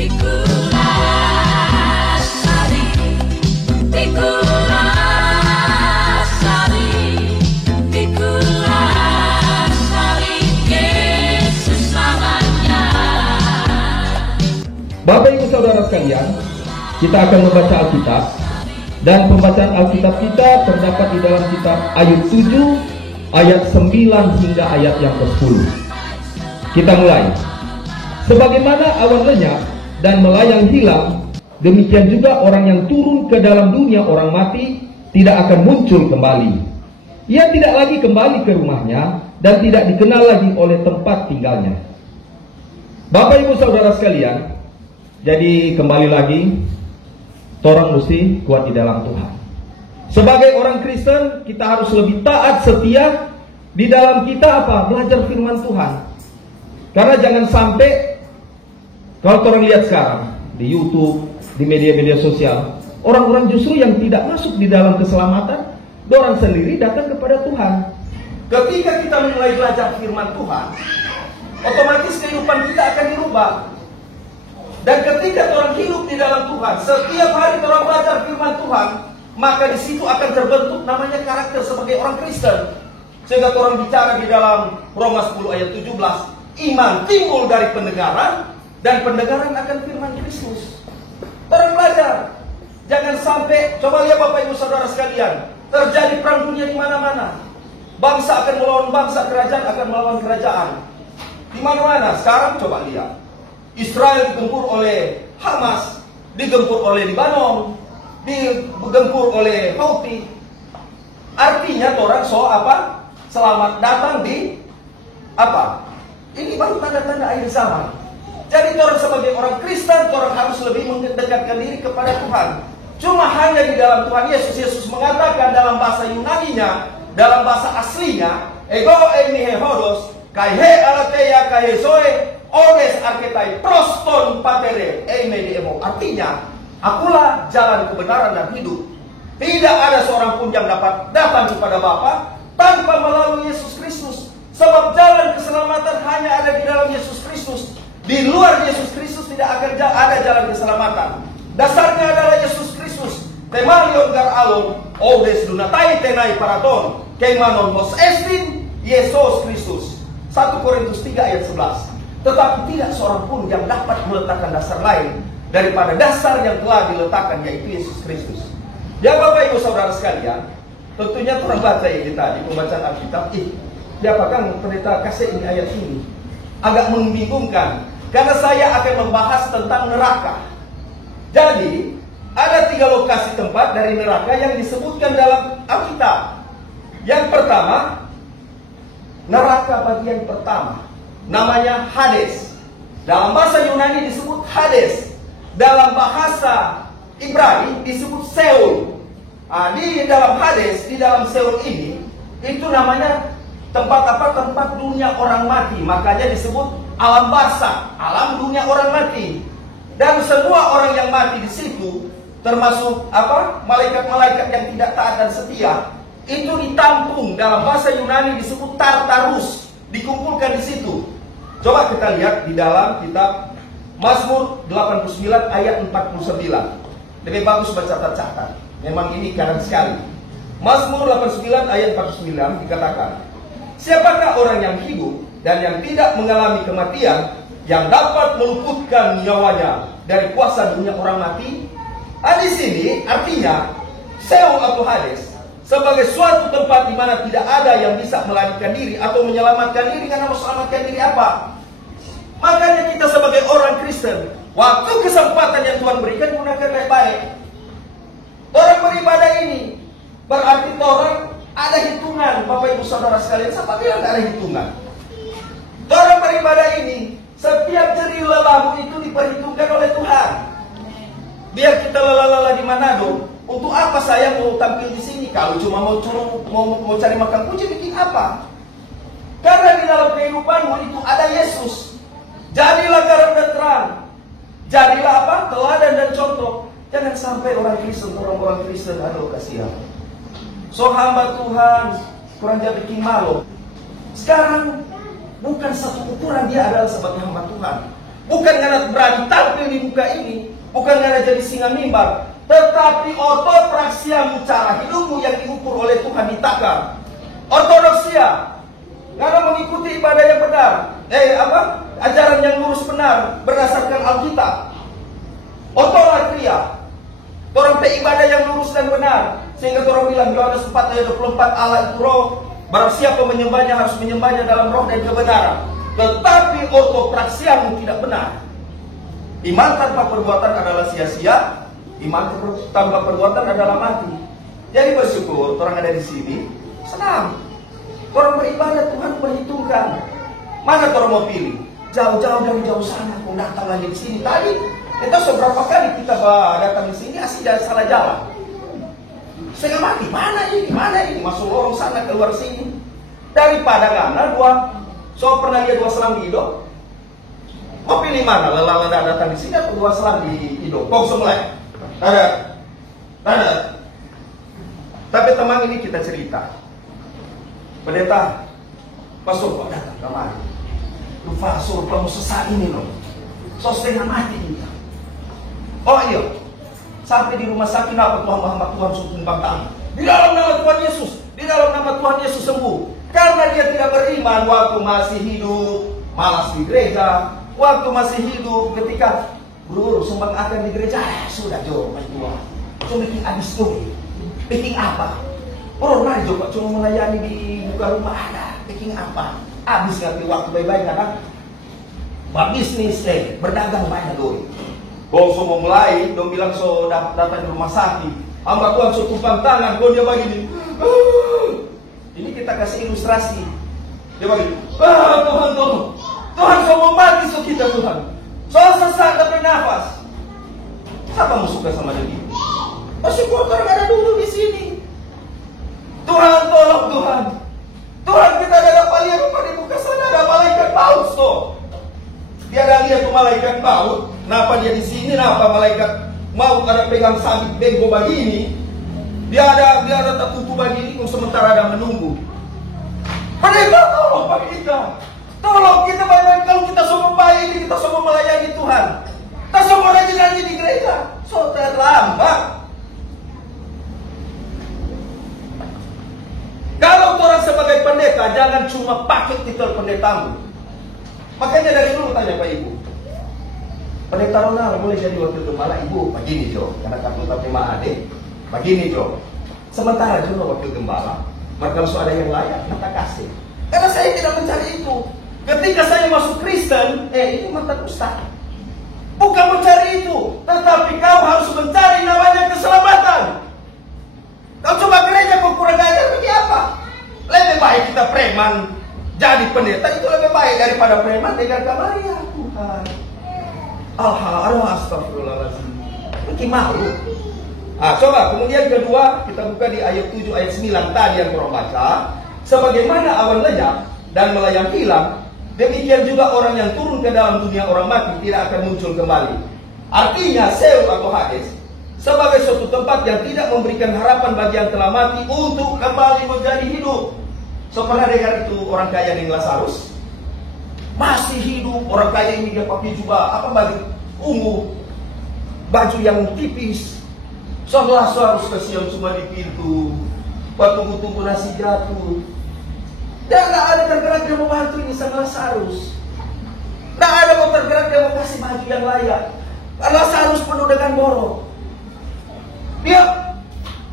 Pikulas Sari, Pikulas Sari, Pikulas Sari, Yesus namanya. Bapak Ibu Saudara sekalian, kita akan membaca Alkitab. Dan pembacaan Alkitab kita terdapat di dalam kitab Ayub 7 ayat 9 hingga ayat yang ke-10. Kita mulai. Sebagaimana awan lenyap dan melayang hilang, demikian juga orang yang turun ke dalam dunia orang mati tidak akan muncul kembali. Ia tidak lagi kembali ke rumahnya dan tidak dikenal lagi oleh tempat tinggalnya. Bapak Ibu Saudara sekalian, jadi kembali lagi, orang mesti kuat di dalam Tuhan. Sebagai orang Kristen, kita harus lebih taat setia di dalam kita apa? Belajar firman Tuhan. Karena jangan sampai, kalau orang lihat sekarang di YouTube, di media-media sosial, orang-orang justru yang tidak masuk di dalam keselamatan, orang sendiri datang kepada Tuhan. Ketika kita mulai belajar firman Tuhan, otomatis kehidupan kita akan dirubah. Dan ketika orang hidup di dalam Tuhan, setiap hari orang belajar firman Tuhan, maka di situ akan terbentuk namanya karakter sebagai orang Kristen. Sehingga orang bicara di dalam Roma 10 ayat 17, iman timbul dari pendengaran, dan pendengaran akan firman Kristus. Orang belajar. Jangan sampai, coba lihat Bapak Ibu Saudara sekalian, terjadi perang dunia di mana-mana. Bangsa akan melawan bangsa, kerajaan akan melawan kerajaan. Di mana-mana. Sekarang coba lihat. Israel digempur oleh Hamas, digempur oleh Libanon, digempur oleh Houthi. Artinya orang apa? Selamat datang di apa? Ini baru tanda-tanda akhir zaman. Jadi orang sebagai orang Kristen, orang harus lebih mendekatkan diri kepada Tuhan. Cuma hanya di dalam Tuhan Yesus. Yesus mengatakan dalam bahasa Yunaninya, dalam bahasa aslinya, ego emi hodos, kai he alateia kai zoe, odes arketai proston patere eme diemo. Artinya, akulah jalan kebenaran dan hidup. Tidak ada seorang pun yang dapat datang kepada Bapa tanpa melalui Yesus Kristus. Sebab jalan keselamatan hanya ada di dalam Yesus Kristus. Di luar Yesus Kristus tidak akan ada jalan keselamatan. Dasarnya adalah Yesus Kristus. Temalion gar alon, odes dunatai tenai paraton, keimanon mos estin, Yesus Kristus. 1 Korintus 3 ayat 11. Tetapi tidak seorang pun yang dapat meletakkan dasar lain daripada dasar yang telah diletakkan, yaitu Yesus Kristus. Ya Bapak Ibu Saudara sekalian, tentunya orang baca ini tadi, pembacaan Alkitab, apakah pendeta kasih ini ayat ini? Agak membingungkan, karena saya akan membahas tentang neraka. Jadi, ada 3 lokasi tempat dari neraka yang disebutkan dalam Alkitab. Yang pertama, neraka bagian pertama, namanya Hades. Dalam bahasa Yunani disebut Hades. Dalam bahasa Ibrani disebut Seol. Di dalam Hades, di dalam Seol ini, itu namanya tempat apa? Tempat dunia orang mati. Makanya disebut alam barzakh, alam dunia orang mati. Dan semua orang yang mati di situ, termasuk apa? Malaikat-malaikat yang tidak taat dan setia, itu ditampung. Dalam bahasa Yunani disebut Tartarus, dikumpulkan di situ. Coba kita lihat di dalam kitab Mazmur 89 ayat 49. Lebih bagus baca tercatat. Memang ini kanan sekali. Mazmur 89 ayat 49 dikatakan, siapakah orang yang hidup dan yang tidak mengalami kematian, yang dapat meluputkan nyawanya dari kuasa dunia orang mati? Di sini artinya Seol atau Hades sebagai suatu tempat di mana tidak ada yang bisa melarikan diri atau menyelamatkan diri. Karena mau selamatkan diri apa? Makanya kita sebagai orang Kristen, waktu kesempatan yang Tuhan berikan, gunakan baik-baik. Orang beribadah ini berarti orang ada hitungan. Bapak Ibu Saudara sekalian, siapa bilang tidak ada hitungan? Orang beribadah ini, setiap jeri lelahmu itu diperhitungkan oleh Tuhan. Biar kita lelah-lelah di Manado, untuk apa saya mau tampil di sini? Kalau cuma mau cari makan puji, bikin apa? Karena di dalam kehidupanmu itu ada Yesus. Jadilah garam dan terang. Jadilah apa? Teladan dan contoh. Jangan sampai orang Kristen, aduh kasihan. So hamba Tuhan, kurang dia bikin malu. Sekarang bukan satu ukuran dia adalah sebagai hamba Tuhan. Bukan karena berani tampil di muka ini bukan karena jadi singa mimbar, tetapi ortopraksia cara hidupmu yang diukur oleh Tuhan ditakar. Ortodoksia, karena mengikuti ibadah yang benar, ajaran yang lurus benar berdasarkan Alkitab. Ortolatria, orang ibadah yang lurus dan benar, sehingga orang bilang Yohanes 4 ayat 24, Allah itu roh, barang siapa menyembahnya harus menyembahnya dalam roh dan kebenaran. Tetapi ortopraksiamu tidak benar. Iman tanpa perbuatan adalah sia-sia, iman tanpa perbuatan adalah mati. Jadi bersyukur orang ada di sini, senang. Orang beribadah Tuhan perhitungkan. Mana orang mau pilih? Jauh-jauh dari jauh sana, kau datang lagi di sini tadi. Kita seberapa kali kita datang di sini asli dari salah jalan. Setengah mati, mana ini? Masuk lorong sana keluar sini. Daripada karena so pernah lihat 2 selang di hidung. Mau pilih mana? Lelah datang di sini atau 2 selang di hidung? Kok semulai? Ada. Tapi teman ini kita cerita. Pendeta, pastor kok datang kemari? Lu pastor kamu sesat ini loh. So setengah mati kita. Oh iya. Sampai di rumah sakit apa Tuhan sumpah tangan. Di dalam nama Tuhan Yesus, di dalam nama Tuhan Yesus sembuh. Karena dia tidak beriman waktu masih hidup, malas di gereja. Waktu masih hidup, ketika guru sumbang akan di gereja, sudah jauh mas tua. Cuma bikin habis tuh, bikin apa? Orang mari coba cuma melayani di buka rumah ada, bikin apa? Habis ngambil waktu baik-baik kan? Bisnis berdagang banyak doi. Bongso mau mulai, dong bilang so datang di rumah sakit. Hamba Tuhan so tumpang tangan, kau dia begini. Ini kita kasih ilustrasi. Dia begini. Tuhan tolong. Tuhan so mau mati so kita Tuhan. So sesak tak bernafas. Siapa mau suka sama dia? Masih kotor gak ada dulu di sini. Tuhan tolong Tuhan. Tuhan kita ada paling rumah di buka sana ada malaikat maut so. Dia ada lihat tuh malaikat maut. Kenapa dia di sini? Kenapa malaikat maut ada pegang sabit bego begini? Dia ada tertutup begini, sementara ada menunggu. Pendeta tolong bagi kita. Tolong kita baik-baik kalau kita semua baik, kita semua melayani Tuhan. Kita semua rajin-rajin di gereja. So terlambat. Kalau orang sebagai pendeta jangan cuma pakai titel pendetamu. Makanya dari dulu tanya Pak Ibu. Pendeta Ronald boleh jadi wakil gembala Ibu? Begini Jo, karena kamu terima adik. Begini Jo. Sementara juga wakil gembala. Maka kalau ada yang layak, kita kasih. Karena saya tidak mencari itu. Ketika saya masuk Kristen, itu mantan ustaz. Bukan mencari itu, tetapi kau harus mencari namanya keselamatan. Kau coba gereja kau kurang ajar bagi apa? Lebih baik kita preman jadi pendeta itu lebih baik daripada preman dengan Maria Tuhan. Astagfirullahaladzim. Mungkin malu. Coba kemudian kedua kita buka di ayat 7 ayat 9 tadi yang kurang baca. Sebagaimana awan lenyap dan melayang hilang, demikian juga orang yang turun ke dalam dunia orang mati tidak akan muncul kembali. Artinya Seul atau Hades sebagai suatu tempat yang tidak memberikan harapan bagi yang telah mati untuk kembali menjadi hidup. So pernah dengar itu orang kaya di Lazarus? Masih hidup, orang kaya ini dia pakai jubah baju ungu, baju yang tipis. So Lazarus kasihan cuma di pintu, tunggu-tunggu nasi jatuh. Dan tidak ada tergerak yang membantu ini sang Lazarus. Tidak ada yang tergerak yang mau kasih baju yang layak. Lazarus penuh dengan borok.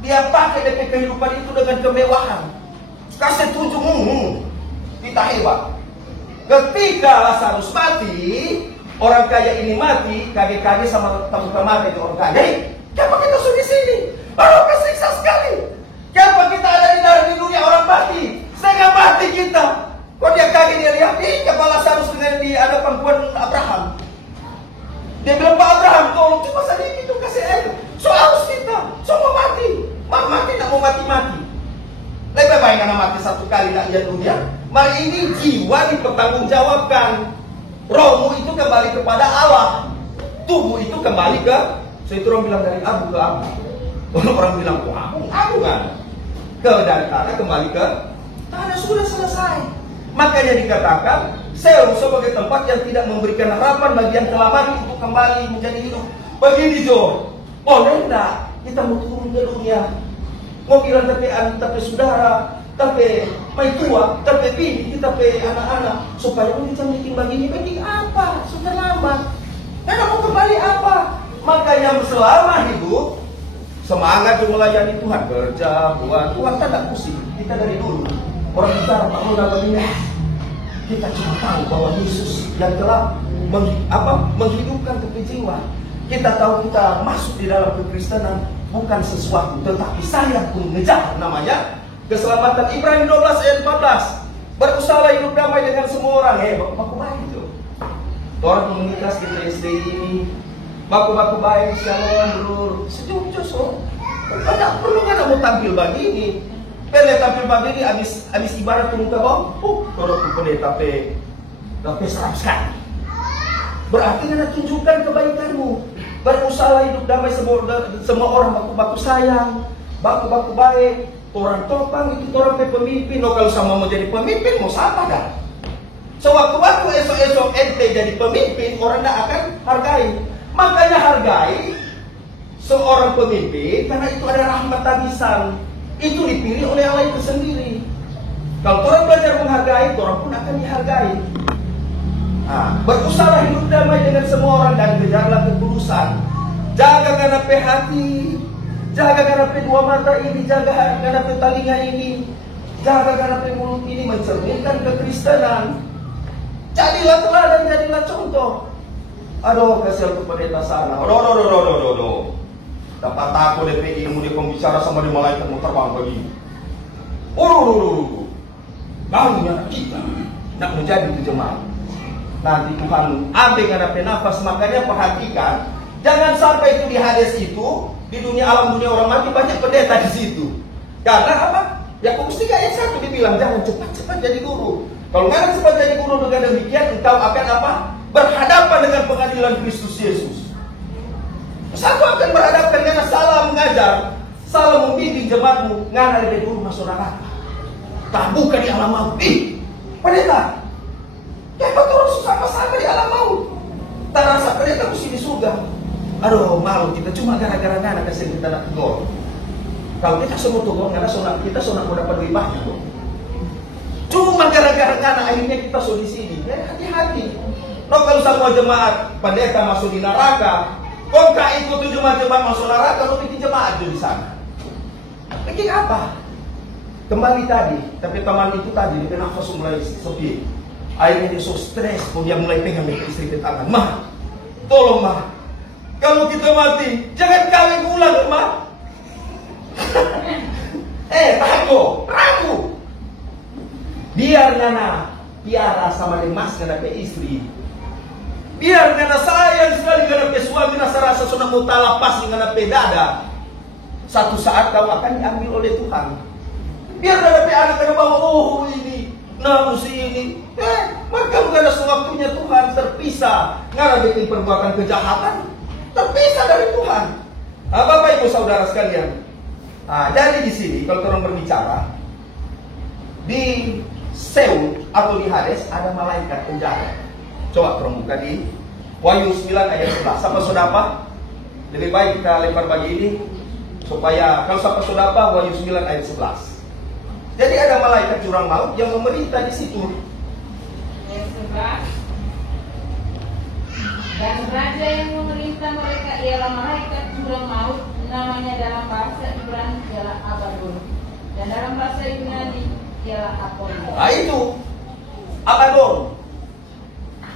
Dia pakai DP kehidupan itu dengan kemewahan. Kasih 7 kita hebat. Ketika Lazarus mati, orang kaya ini mati, kaget-kaget sama teman-teman itu orang kaya. Kenapa kita sudah di sini? Orang kesiksa sekali. Kenapa kita ada di dunia orang mati? Setengah mati kita. Kok dia kaget dia lihat kepala Lazarus dengan di hadapan Tuhan Abraham. Dia bilang Pak Abraham, tolong cuma sedikit itu kasih air. So harus kita, semua mati. Mati tak mau mati-mati. Lebih baik karena mati satu kali tak lihat dunia. Mari ini jiwa dipertanggungjawabkan. Rohmu itu kembali kepada Allah. Tubuh itu kembali ke. Saya itu orang bilang dari abu ke abu. Orang bilang ke abu kan. Dari tanah kembali ke tanah sudah selesai. Makanya dikatakan Seol sebagai tempat yang tidak memberikan harapan bagi yang telah mati untuk kembali menjadi hidup. Begini Jo, boleh enggak kita mau turun ke dunia? Mau bilang tapi anak, tapi saudara, tapi mai tua, tapi bini, kita pe anak-anak, supaya kita bikin begini apa? Sudah lama. Karena mau kembali apa? Makanya selama hidup semangat untuk melayani Tuhan, kerja, buat Tuhan tak pusing. Kita dari dulu orang bicara tak mau begini. Kita cuma tahu bahwa Yesus yang telah menghidupkan tepi jiwa. Kita tahu kita masuk di dalam kekristenan bukan sesuatu, tetapi saya pun mengejar namanya keselamatan. Ibrani 12 ayat 14. Berusaha hidup damai dengan semua orang. Baku baik itu. Orang komunitas kita SD ini, baku baik, shalom bro, sejuk so. Tidak perlu kan mau tampil begini. Pele tampil begini, habis ibarat ke muka bawah. Kalau pele tapi serap sekali. Berarti kan tunjukkan kebaikanmu. Berusaha hidup damai semua orang, baku sayang, baku baik. Orang topang itu orang pemimpin. Kalau sama mau jadi pemimpin, mau siapa dah? Sewaktu-waktu esok-esok ente jadi pemimpin, orang tidak akan hargai. Makanya hargai seorang pemimpin, karena itu ada rahmat tabisan. Itu dipilih oleh Allah itu sendiri. Kalau orang belajar menghargai, orang pun akan dihargai. Berusaha hidup damai dengan semua orang dan kejarlah ketulusan. Jaga genapi hati, jaga genapi dua mata ini, jaga genapi telinga ini, jaga genapi mulut ini, mencerminkan kekristenan. Jadilah teladan, jadilah contoh. Aduh, kasih aku pendeta sana. Aduh. Dapat aku DP ilmu dia pembicara sama di malaikat mau terbang begini. Bangunnya kita nak menjadi itu jemaat. Nanti Tuhan ambil ngadapin nafas. Makanya perhatikan, jangan sampai itu di hadis itu, di dunia alam dunia orang mati banyak pendeta di situ. Karena apa? Yakobus 3 ayat 1 dibilang jangan cepat-cepat jadi guru. Kalau nggak cepat jadi guru dengan demikian, engkau akan apa? Berhadapan dengan pengadilan Kristus Yesus. Satu akan berhadapan karena salah mengajar, salah membimbing jemaatmu, ngana lebih dulu masuk neraka. Tak buka di alam maut. Pendeta, dapat orang susah sama di alam maut. Tak rasa pendeta mesti di surga. Aduh, malu kita cuma gara-gara ngana kasih kita nak gol. Kalau kita semua tunggu, karena kita mau dapat lebih banyak tuh. Cuma gara-gara ngana akhirnya kita sudah di sini. Hati-hati. Kalau semua jemaat pendeta masuk di neraka, kok tak ikut jemaat-jemaat masuk neraka, lo bikin jemaat di sana. Bikin apa? Kembali tadi, tapi teman itu tadi dia nafas mulai sepi. Akhirnya dia so stres, dia mulai pegang istri di tangan. Mah, tolong mah, kalau kita mati, jangan kawin ulang mah. ragu. Biar nana piara sama dengan mas nana ke istri. Biar nana sayang sekali nana ke suami, rasa sudah mau talapas dengan nana dada. Satu saat kau akan diambil oleh Tuhan. Biar nana pe anak nana bawa, ini, si ini. Maka bukan ada sewaktunya Tuhan terpisah. Nggak bikin perbuatan kejahatan, terpisah dari Tuhan. Bapak ibu saudara sekalian. Jadi di sini kalau orang berbicara di Seol atau di Hades ada malaikat penjaga. Coba orang buka di Wahyu 9 ayat 11. Siapa sudah apa? Lebih baik kita lempar bagi ini supaya kalau siapa sudah apa, Wahyu 9 ayat 11. Jadi ada malaikat jurang maut yang memerintah di situ. Dan raja yang memerintah mereka ialah malaikat jurang maut, namanya dalam bahasa Ibrani ialah Abaddon, dan dalam bahasa Yunani ialah Apollyon. Itu Abaddon.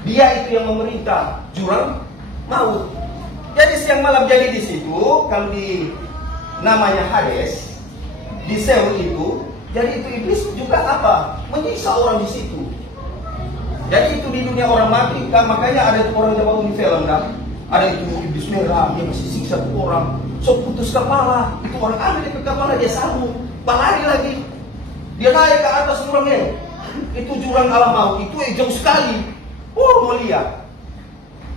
Dia itu yang memerintah jurang maut. Jadi siang malam jadi di situ, kalau di namanya Hades, di Seol itu, jadi itu iblis juga apa? Menyiksa orang di situ. Jadi itu di dunia orang mati, kan makanya ada orang yang bangun di film kan, ada itu iblis merah, dia masih siksa orang, so putus kepala, itu orang ambil ke kepala dia sambung, lari lagi, dia naik ke atas jurangnya, itu jurang alam maut, itu jauh sekali, mau lihat,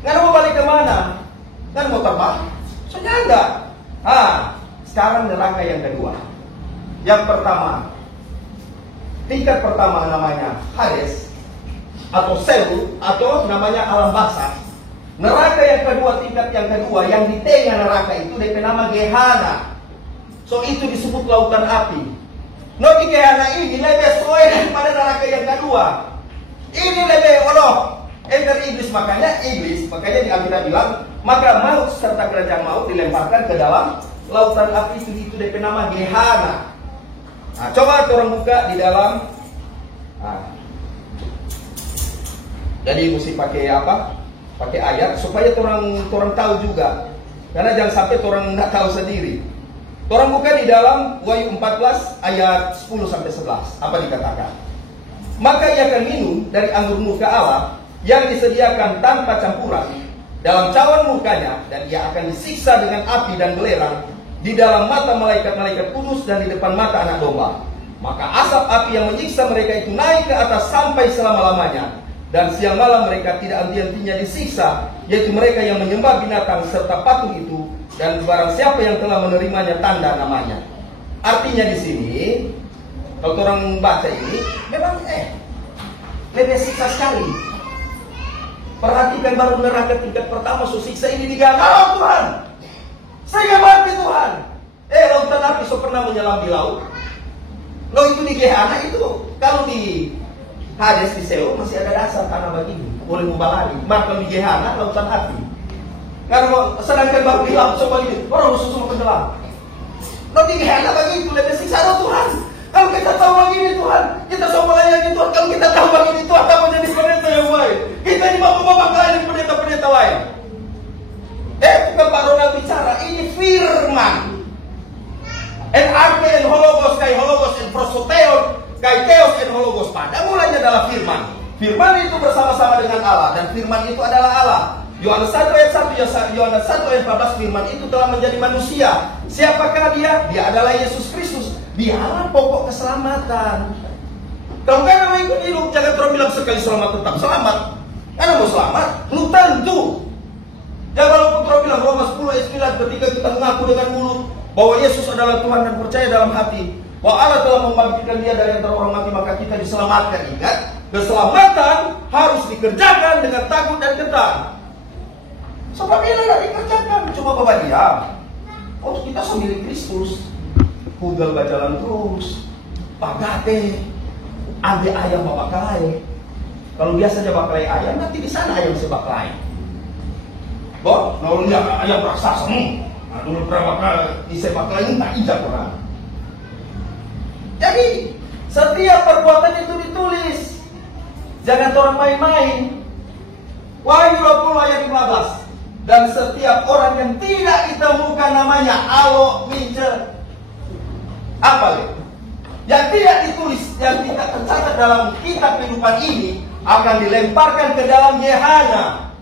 nggak mau balik kemana, nggak mau terbang, soalnya enggak. Sekarang neraka yang kedua, yang pertama, tingkat pertama namanya Hades. atau Seul atau namanya alam basa. Neraka yang kedua, tingkat yang kedua, yang di tengah neraka itu DP nama Gehenna. So itu disebut lautan api. No, di Gehenna ini lebih sesuai daripada neraka yang kedua. Ini lebih dari iblis, makanya di Alkitab bilang, maka maut serta kerajaan maut dilemparkan ke dalam lautan api itu DP nama Gehenna. Nah, coba orang buka di dalam. Nah, jadi mesti pakai apa? Pakai ayat supaya orang tahu juga. Karena jangan sampai orang nggak tahu sendiri. Orang buka di dalam Wahyu 14 ayat 10 sampai 11. Apa dikatakan? Maka ia akan minum dari anggur murka Allah yang disediakan tanpa campuran dalam cawan murkanya, dan ia akan disiksa dengan api dan belerang di dalam mata malaikat-malaikat kudus dan di depan mata anak domba. Maka asap api yang menyiksa mereka itu naik ke atas sampai selama-lamanya. Dan siang malam mereka tidak henti-hentinya disiksa, yaitu mereka yang menyembah binatang serta patung itu, dan barang siapa yang telah menerimanya tanda namanya. Artinya di sini, kalau orang baca ini, memang lebih siksa sekali. Perhatikan baru neraka tingkat pertama, so siksa ini digagal Tuhan. Saya mati Tuhan. Lautan api so pernah menyelam di laut. Lo itu di Gehenna itu, kalau di Hades di Seul masih ada dasar tanah begini, boleh membalani. Maka di Gehenna lautan api. Karena sedangkan baru di laut coba ini, orang musuh semua tenggelam. Lo di Gehenna begitu lebih siksa Tuhan. Kalau kita tahu begini Tuhan, kita semua melayani Tuhan. Kalau kita tahu begini Tuhan, tak menjadi pendeta yang baik. Kita ini bapak-bapak lain, pendeta-pendeta lain. Bukan Pak Ronald bicara, ini firman. En arke en hologos kai hologos en prosoteon kai theos en hologos. Pada mulanya adalah firman. Firman itu bersama-sama dengan Allah, dan firman itu adalah Allah. Yohanes 1 ayat 1, Yohanes 1 ayat 14, firman itu telah menjadi manusia. Siapakah dia? Dia adalah Yesus Kristus. Dialah pokok keselamatan. Kalau kalian mau ikut hidup, jangan terus bilang sekali selamat tetap selamat. Karena mau selamat, lu tentu. Jangan kalau terus bilang Roma 10 ayat 9, ketika kita mengaku dengan mulut bahwa Yesus adalah Tuhan dan percaya dalam hati bahwa Allah telah membangkitkan dia dari antara orang mati, maka kita diselamatkan. Ingat, keselamatan harus dikerjakan dengan takut dan gentar. Sebab dia tidak dikerjakan, cuma bawa diam. Oh, kita sendiri Kristus. Pudel berjalan terus, pagate, ambil ayam bawa kelai. Kalau biasanya baklai ayam, nanti di sana ayam sebaklai. Boh, kalau lihat ayam raksasa, dulu berapa di sebaklai tak ijak orang. Jadi setiap perbuatan itu ditulis, jangan orang main-main. Wahyu 20 ayat 15. Dan setiap orang yang tidak ditemukan namanya Allah mincer. Apa ya? Yang tidak ditulis, yang tidak tercatat dalam kitab kehidupan ini akan dilemparkan ke dalam Gehenna.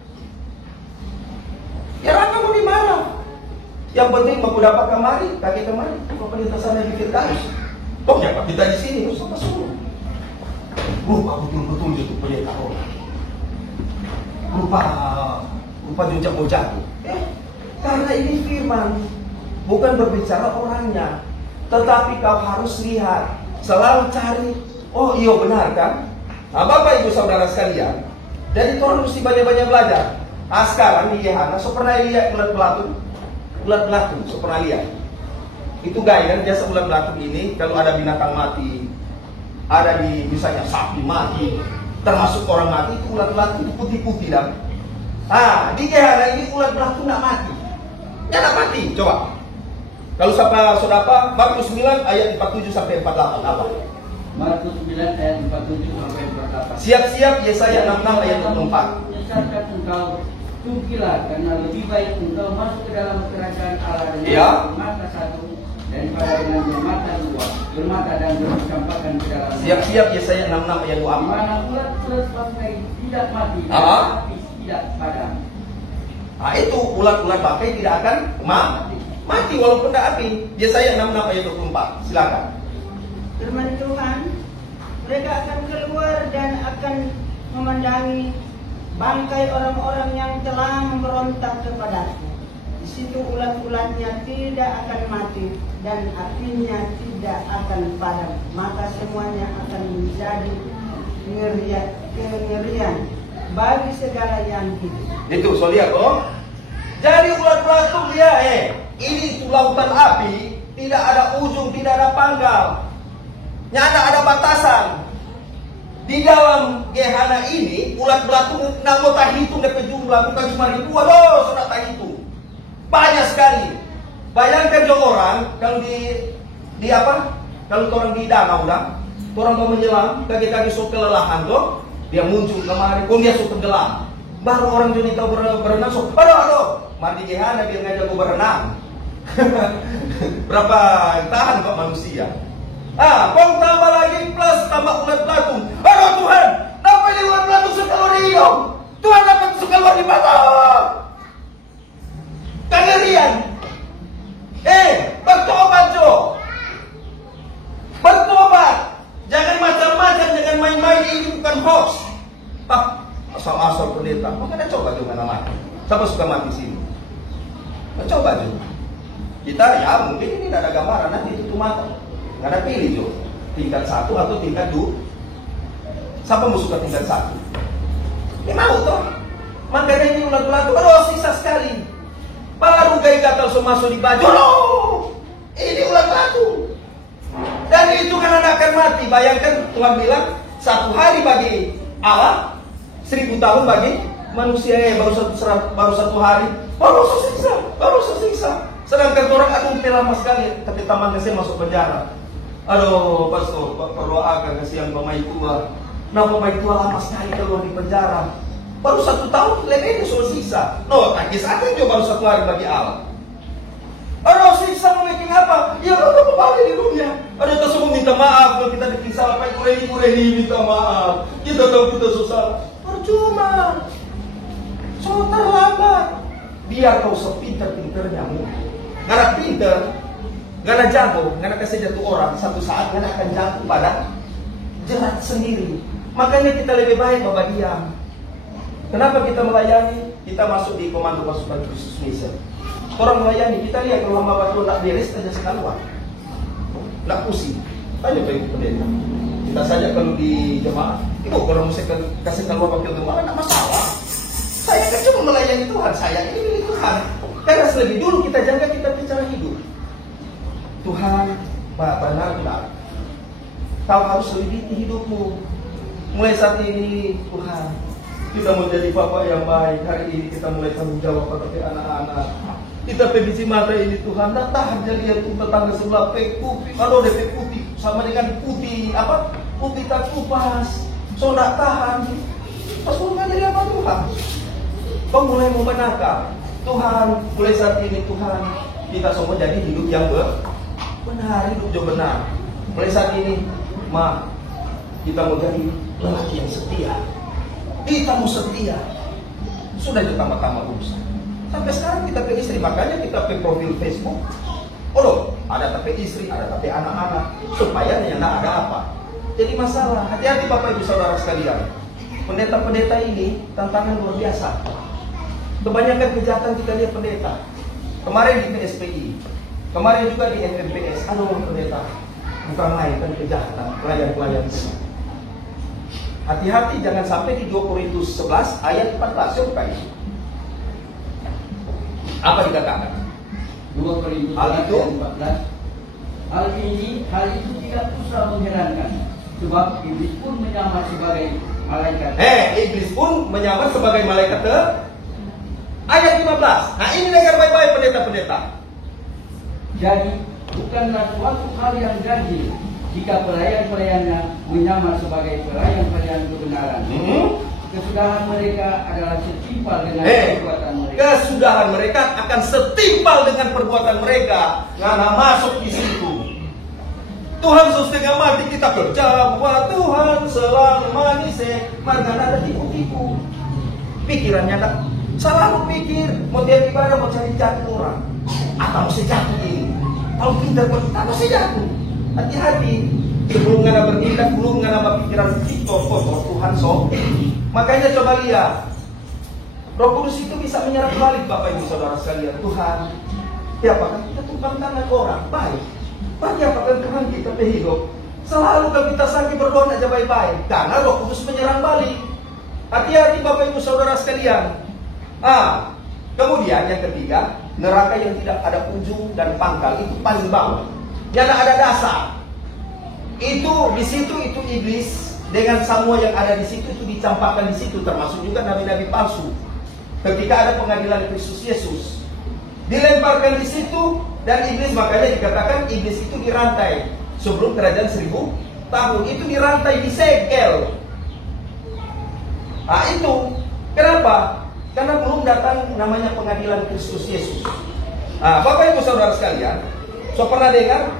Ya raka mau di mana? Yang penting mau dapat kemari, kaki kemari. Kok pendeta sana bikin kaos? Kok nyapa kita di sini? Sama suruh. Lupa betul-betul itu pendeta orang. Lupa jujak-jujak. Karena ini firman, bukan berbicara orangnya. Tetapi kau harus lihat, selalu cari, oh iya benar kan? Nah, Bapak Ibu Saudara sekalian, jadi orang mesti banyak-banyak belajar. Nah, sekarang di Gehenna, so pernah lihat ulat belatung, so pernah lihat. Itu gaya, biasa ulat belatung ini, kalau ada binatang mati, ada di misalnya sapi mati, termasuk orang mati, itu ulat belatung itu putih-putih dah. Ah, di Gehenna ini ulat belatung tidak mati, tidak mati, coba. Kalau siapa saudara, Markus 9 ayat 47 sampai 48 apa? Markus 9 ayat 47 sampai 48. Siap-siap Yesaya 66 ayat 24. Menyesatkan engkau, tukilah, karena lebih baik engkau masuk ke dalam kerajaan Allah dengan bermata satu daripada dengan bermata dua, bermata dan bercampakkan ke dalam. Siap-siap Yesaya 66 ayat 24. Di mana ulat-ulat bangkai tidak mati, tapi tidak padam. Nah itu ulat-ulat bangkai tidak akan mati walaupun tidak api. Yesaya 66 ayat 24. Silakan. Firman Tuhan, mereka akan keluar dan akan memandangi bangkai orang-orang yang telah memberontak kepadaku. Di situ ulat-ulatnya tidak akan mati dan apinya tidak akan padam, maka semuanya akan menjadi ngeriat kengerian bagi segala yang hidup. Itu, so lihat oh. Jadi ulat belatung dia, ini itu lautan api, tidak ada ujung, tidak ada pangkal. Nyata ada batasan. Di dalam Gehana ini, ulat belatung nggak mau tak hitung DP jumlah, bukan cuma ribuan, sudah tak hitung. Banyak sekali. Bayangkan jo orang kalau di apa? Kalau orang di danau dah, orang mau menyelam, kaki-kaki sok kelelahan tuh, dia muncul kemari, dia sok tenggelam. Baru orang jadi tahu berenang sok, aduh, mari di Gehana biar ngajak gue berenang. Berapa tahan Pak manusia? Kau tambah lagi plus tambah ulat belatung. Aduh Tuhan, kenapa ini ulat belatung suka keluar di hidung? Tuhan dapat suka keluar di mata. Kengerian. Bertobat Jo. Bertobat. Jangan macam-macam, jangan main-main, ini bukan hoax. Asal-asal pendeta. Makanya coba juga mati. Siapa suka mati sini? Coba juga. Kita ya mungkin ini tidak ada gambaran, nanti tutup mata. Nggak ada pilih Jo. Tingkat 1 atau tingkat 2. Siapa mau suka tingkat 1? Ini mau toh. Makanya ini ulat belatung. Aduh siksa sekali. Baru gaya gatal semua masuk di baju. Ini ulat belatung. Dan itu kan anak akan mati. Bayangkan Tuhan bilang 1 hari bagi Allah, 1000 tahun bagi manusia. Baru satu hari, baru sesiksa. Sedangkan orang aduh lama sekali, tapi taman saya masuk penjara. Aduh, pastor, perlu agak kasihan pemain tua. Nah, pemain tua lama sekali keluar di penjara. Baru 1 tahun, lebih sudah siksa. No, takis aku juga baru 1 hari bagi Allah. Aduh, siksa membuat apa? Ya, udah kembali di dunia. Aduh, kita semua minta maaf kalau kita bikin salah. Pak Kureni minta maaf. Kita tahu kita susah. Percuma. So terlambat. Biar kau sepintar-pintarnya mungkin. Karena pintar, karena jago, karena kasih jatuh orang, satu saat karena akan jatuh pada jerat sendiri. Makanya kita lebih baik Bapak diam. Kenapa kita melayani? Kita masuk di komando pasukan khusus mission. Orang melayani, kita lihat kalau hamba batu tak beres, saja keluar. Tidak pusing. Tanya ke ibu pendeta. Kita saja kalau di jemaah, ibu kalau mesti kasih keluar wakil jemaah, tidak masalah. Saya kan cuma melayani Tuhan, saya ini milik Tuhan. Karena lebih dulu kita jaga kita bicara hidup. Tuhan, benar-benar kau harus selidiki hidupmu. Mulai saat ini Tuhan, kita mau jadi bapak yang baik. Hari ini kita mulai tanggung jawab pada anak-anak. Kita biji mata ini Tuhan, tak tahan jadi lihat tetangga sebelah putih, kalau DP putih sama dengan putih apa? Putih tak kupas, so tak tahan. Pas mulai jadi apa Tuhan? Kau mulai membenarkan. Tuhan, mulai saat ini Tuhan, kita semua jadi hidup yang benar, hidup yang benar. Mulai saat ini, kita mau jadi lelaki yang setia. Kita mau setia. Sudah ditambah-tambah urusan. Sampai sekarang kita ke istri, makanya kita ke profil Facebook. Ada tapi istri, ada tapi anak-anak, supaya yang tidak ada apa. Jadi masalah. Hati-hati Bapak Ibu Saudara sekalian. Pendeta-pendeta ini tantangan luar biasa. Kebanyakan kejahatan kita lihat pendeta. Kemarin di PSPI, kemarin juga di FMPS. Pendeta, bukan main kan kejahatan pelayan-pelayan. Hati-hati jangan sampai di 2 Korintus 11 ayat 14. Coba itu. Apa dikatakan? 2 Korintus 11 ayat 14. Hal itu tidak usah mengherankan, sebab iblis pun menyamar sebagai malaikat. Iblis pun menyamar sebagai malaikat. Ayat 15. Nah ini dengar baik-baik pendeta-pendeta. Jadi bukanlah suatu hal yang ganjil jika pelayan-pelayannya menyamar sebagai pelayan-pelayan kebenaran. Kesudahan mereka adalah setimpal dengan perbuatan mereka. Kesudahan mereka akan setimpal dengan perbuatan mereka. Karena masuk di situ. Tuhan setengah mati kita kerja buat Tuhan selalu manis. Maka ada tipu-tipu. Pikirannya tak selalu pikir mau dia ibadah mau cari jatuh orang atau mesti jatuh ini. Kalau pintar tak mesti jatuh. Hati-hati. Belum ngana bertindak, belum ngana berpikiran kotor Tuhan Makanya coba lihat. Roh Kudus itu bisa menyerap balik Bapak Ibu Saudara sekalian. Tuhan, ya apakah kita tumpang tangan orang baik? Bagi apakah Tuhan kita hidup? Selalu kalau kita sakit berdoa aja baik-baik, karena Roh Kudus menyerang balik. Hati-hati Bapak Ibu Saudara sekalian. Kemudian yang ketiga, neraka yang tidak ada ujung dan pangkal, itu paling bawah. Yang ada dasar. Itu di situ itu iblis dengan semua yang ada di situ itu dicampakkan di situ, termasuk juga nabi-nabi palsu. Ketika ada pengadilan Kristus Yesus, dilemparkan di situ, dan iblis, makanya dikatakan iblis itu dirantai sebelum kerajaan 1000 tahun, itu dirantai, disegel. Itu kenapa? Karena belum datang namanya pengadilan Kristus Yesus. Bapak Ibu Saudara sekalian, so pernah dengar?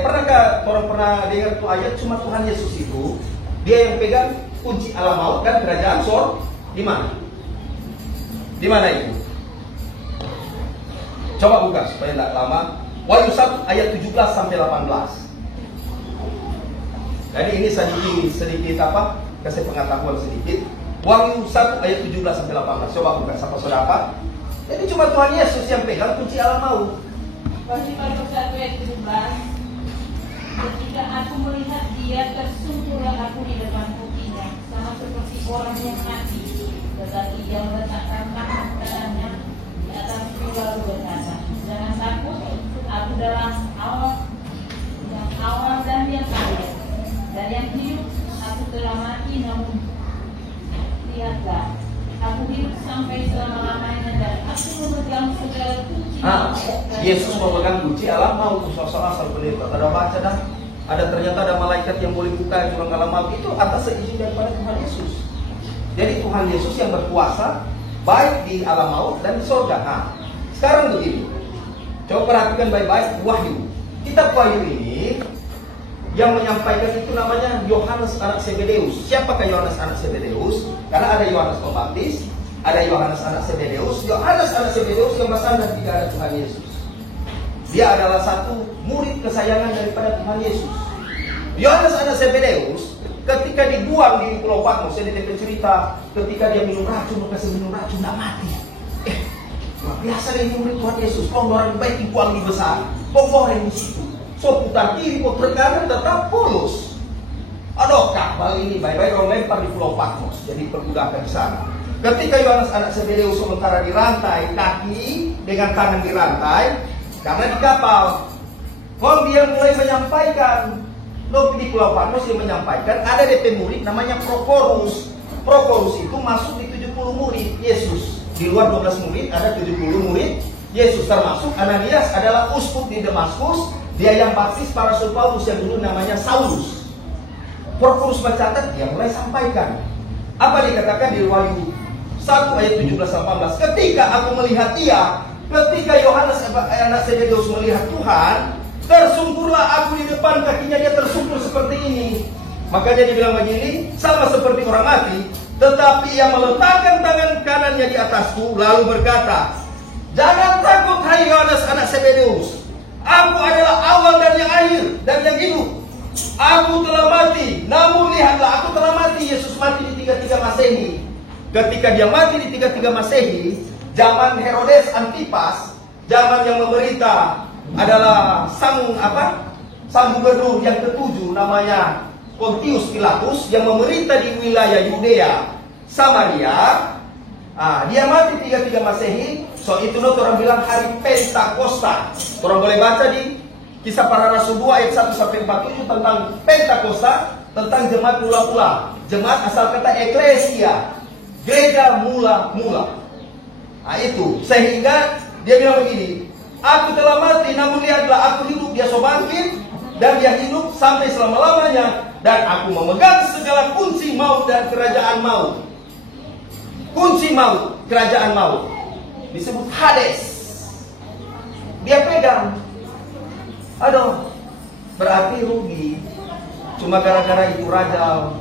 Pernahkah orang pernah dengar itu ayat cuma Tuhan Yesus itu dia yang pegang kunci alam maut dan kerajaan sorga? Di mana? Di mana itu? Coba buka supaya tidak lama. Wahyu 1 ayat 17 sampai 18. Jadi ini sedikit apa? Kasih pengetahuan sedikit. Wahyu 1 ayat 17 sampai 18. Coba buka siapa saudara. Jadi cuma Tuhan Yesus yang pegang kunci alam maut. Wahyu 1 ayat 17. Ketika aku melihat dia, tersungkurlah aku di depan kukinya, sama seperti orang yang mati. Tetapi dia meletakkan tangan kanannya di atasku lalu berkata, jangan takut, aku dalam awal dan yang akhir. Dan yang hidup, aku telah mati, namun lihatlah, aku hidup sampai selama-lamanya dan aku memegang segala kunci. Yesus memegang kunci alam maut. Asal pendeta ada baca dah. Ternyata ada malaikat yang boleh buka jurang alam maut itu atas seizin daripada Tuhan Yesus. Jadi Tuhan Yesus yang berkuasa baik di alam maut dan di surga. Sekarang begini, coba perhatikan baik-baik Wahyu. Kitab Wahyu ini yang menyampaikan itu namanya Yohanes anak Zebedeus. Siapakah Yohanes anak Zebedeus? Karena ada Yohanes Pembaptis, ada Yohanes anak Zebedeus. Yohanes anak Zebedeus yang bersandar di dada Tuhan Yesus. Dia adalah satu murid kesayangan daripada Tuhan Yesus. Yohanes anak Zebedeus ketika dibuang di Pulau Patmos, saya tidak cerita ketika dia minum racun, tidak mati. Luar biasa dia murid Tuhan Yesus. Kau orang baik dibuang di besar, kau goreng di situ. So putar kiri, putar kanan, tetap polos. Aduh, kapal ini baik-baik orang lempar di Pulau Patmos, jadi perbudakan di sana. Ketika Yohanes anak Zebedeus sementara dirantai, kaki dengan tangan dirantai, karena di kapal, dia mulai menyampaikan. Di Pulau Patmos dia menyampaikan, ada DP murid namanya Prokorus. Prokorus itu masuk di 70 murid Yesus. Di luar 12 murid, ada 70 murid Yesus. Termasuk Ananias adalah uskup di Damaskus. Dia yang baptis para Rasul Paulus yang dulu namanya Saulus. Prokorus mencatat, dia mulai sampaikan. Apa dikatakan di Wahyu 1 ayat 17-18. Ketika aku melihat dia, ketika Yohanes anak Zebedeus melihat Tuhan, tersungkurlah aku di depan kakinya. Dia tersungkur seperti ini. Makanya dia bilang begini, sama seperti orang mati. Tetapi ia meletakkan tangan kanannya di atasku, lalu berkata, jangan takut hai Yohanes anak Zebedeus. Aku adalah awal dan yang akhir dan yang hidup. Aku telah mati, namun lihatlah aku telah mati. Yesus mati di 33 Masehi. Ketika dia mati di 33 Masehi, zaman Herodes Antipas, zaman yang memerintah adalah sang gubernur yang ketujuh namanya Pontius Pilatus yang memerintah di wilayah Yudea, Samaria. Dia mati 33 Masehi. So itu orang bilang hari Pentakosta. Orang boleh baca di Kisah Para Rasul 2 ayat 1-47 tentang Pentakosta, tentang jemaat mula-mula. Jemaat asal kata eklesia, gereja mula-mula. Itu sehingga dia bilang begini, aku telah mati, namun lihatlah aku hidup. Dia bangkit dan dia hidup sampai selama-lamanya, dan aku memegang segala kunci maut dan kerajaan maut. Kunci maut, kerajaan maut disebut Hades. Dia pegang. Berarti rugi. Cuma gara-gara itu raja,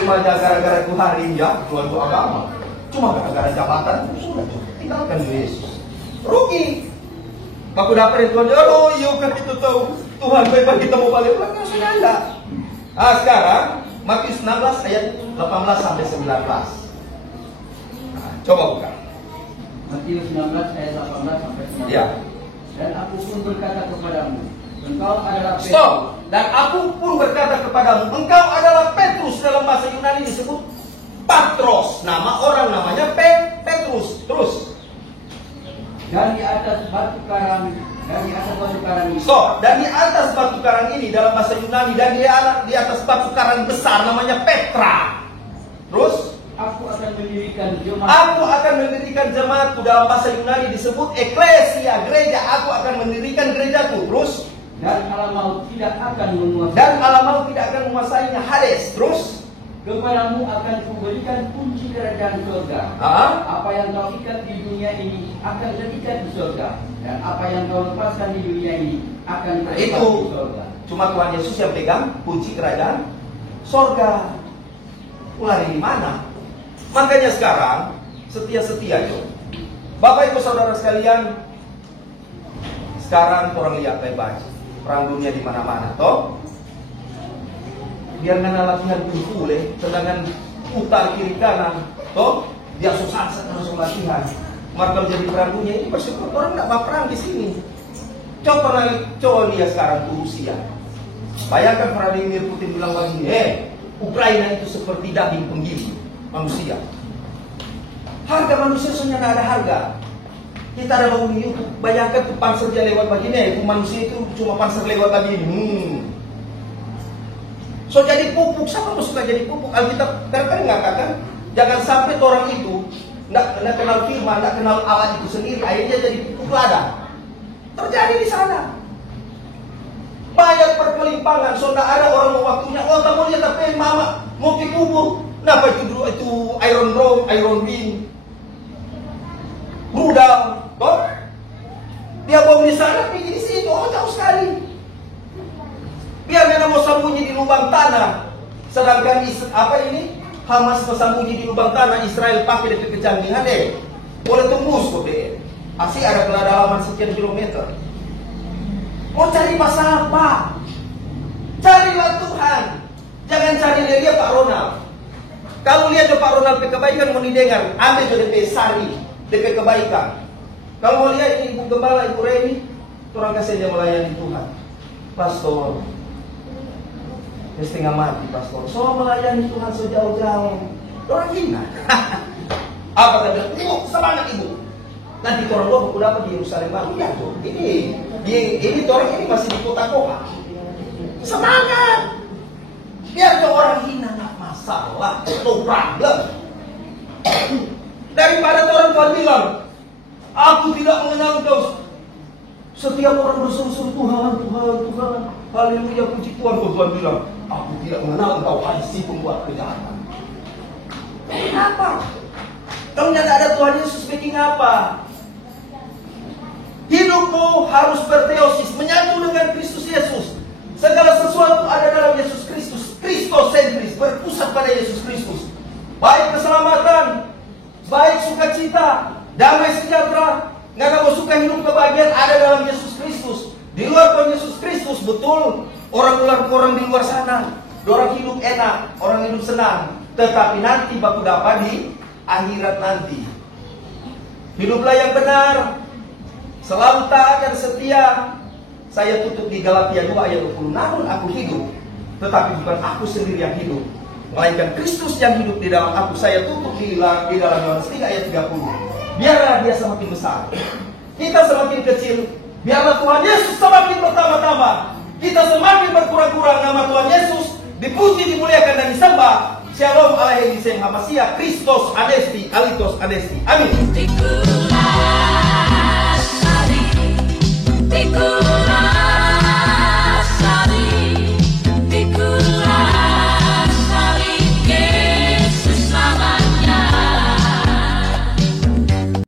cuma gara-gara itu hari ya, jual agama, cuma gara-gara jabatan sudah tinggalkan Yesus. Rugi. Aku dapat itu aja, iya kan itu tahu Tuhan baik kita mau balik lagi sudah enggak. Sekarang Matius 16 ayat 18-19. Coba buka. Matius 19 ayat 18 sampai 19. Ya. Dan aku pun berkata kepadamu, engkau adalah Stop. Dan aku pun berkata kepadamu, engkau adalah Petrus. Dalam bahasa Yunani disebut Patros. Nama orang namanya Petrus. Terus. Dan di atas batu karang ini. Dan di atas batu karang ini dalam bahasa Yunani, dan di atas batu karang besar namanya Petra. Terus, aku akan mendirikan jemaat. Aku akan mendirikan jemaatku. Dalam bahasa Yunani disebut eklesia, gereja. Aku akan mendirikan gerejaku. Terus, dan alam maut tidak akan menguasai. Dan alam maut tidak akan menguasainya. Hades. Terus, kepadamu akan kuberikan kunci kerajaan surga. Apa yang kau ikat di dunia ini akan terikat di surga, dan apa yang kau lepaskan di dunia ini akan terlepas itu di surga. cuma Tuhan Yesus yang pegang kunci kerajaan surga. Mulai di mana? Makanya sekarang setia-setia itu. Bapak Ibu Saudara sekalian, sekarang orang lihat baik-baik perang dunia di mana-mana, toh? Biar nana latihan boleh, tendangan putar kiri kanan, toh dia susah langsung latihan. Maka menjadi perang dunia ini bersyukur orang nggak mau perang di sini. Coba lihat sekarang ke Rusia. Bayangkan Vladimir Putin bilang begini, Ukraina itu seperti daging penggiling manusia. Harga manusia sebenarnya ada harga. Kita ada bangun YouTube, bayangkan tuh panser dia lewat begini, itu manusia itu cuma panser lewat begini. So jadi pupuk, siapa mau suka jadi pupuk? Alkitab kadang-kadang mengatakan jangan sampai orang itu nggak kenal firman, nggak kenal Allah itu sendiri, akhirnya jadi pupuk ladang. Terjadi di sana. Banyak perkelimpangan, so nggak ada orang mau waktunya. Oh, kamu lihat tapi mama mau dikubur. Kenapa itu Iron Dome, Iron Beam, rudal, toh? Dia bom di sana, pergi di sini, oh jauh sekali. Biar mereka mau sembunyi di lubang tanah, sedangkan Hamas mau sembunyi di lubang tanah, Israel pakai dari kecanggihan boleh tembus kok deh. Pasti ada kedalaman sekian kilometer. Mau cari pasal apa? Carilah Tuhan. Jangan cari dia Pak Ronald. Kalau lihat Pak Ronald kebaikan mau didengar, ambil DP Sari, DP kebaikan. Kalau mau lihat ini Ibu Gembala, Ibu Reni, orang kasih dia melayani Tuhan. Pastor, dia setengah mati pastor. So melayani Tuhan sejauh-jauh. Orang hina. Apa kata? Ibu, semangat ibu. Nanti orang luar aku dapat di Yerusalem baru. Ya tuh, ini orang ini masih di kota-kota. Semangat. Biar ke orang hina nggak masalah, no problem. Daripada orang Tuhan bilang, aku tidak mengenal kau. Setiap orang berseru-seru Tuhan, haleluya puji Tuhan. Tuhan bilang, aku tidak mengenal engkau, hai si pembuat kejahatan. Kenapa? Kalau tidak ada Tuhan Yesus bikin apa? Hidupmu harus berteosis, menyatu dengan Kristus Yesus. Segala sesuatu ada dalam Yesus Kristus. Kristosentris, berpusat pada Yesus Kristus. Baik keselamatan, baik sukacita, damai sejahtera. Nggak mau suka hidup kebahagiaan ada dalam Yesus Kristus. Di luar Tuhan Yesus Kristus, betul orang di luar sana, orang hidup enak, orang hidup senang. Tetapi nanti baku dapat di akhirat nanti. Hiduplah yang benar, selalu taat dan setia. Saya tutup di Galatia 2 ayat 20. Namun aku hidup, tetapi bukan aku sendiri yang hidup, melainkan Kristus yang hidup di dalam aku. Saya tutup di dalam Yohanes 3 ayat 30. Biarlah dia semakin besar, kita semakin kecil. Biarlah Tuhan Yesus semakin bertambah-tambah, kita semakin berkurang-kurang. Nama Tuhan Yesus dipuji, dimuliakan dan disembah. Shalom alaihi Hamashiach Kristos Anesti Alitos Anesti. Amin.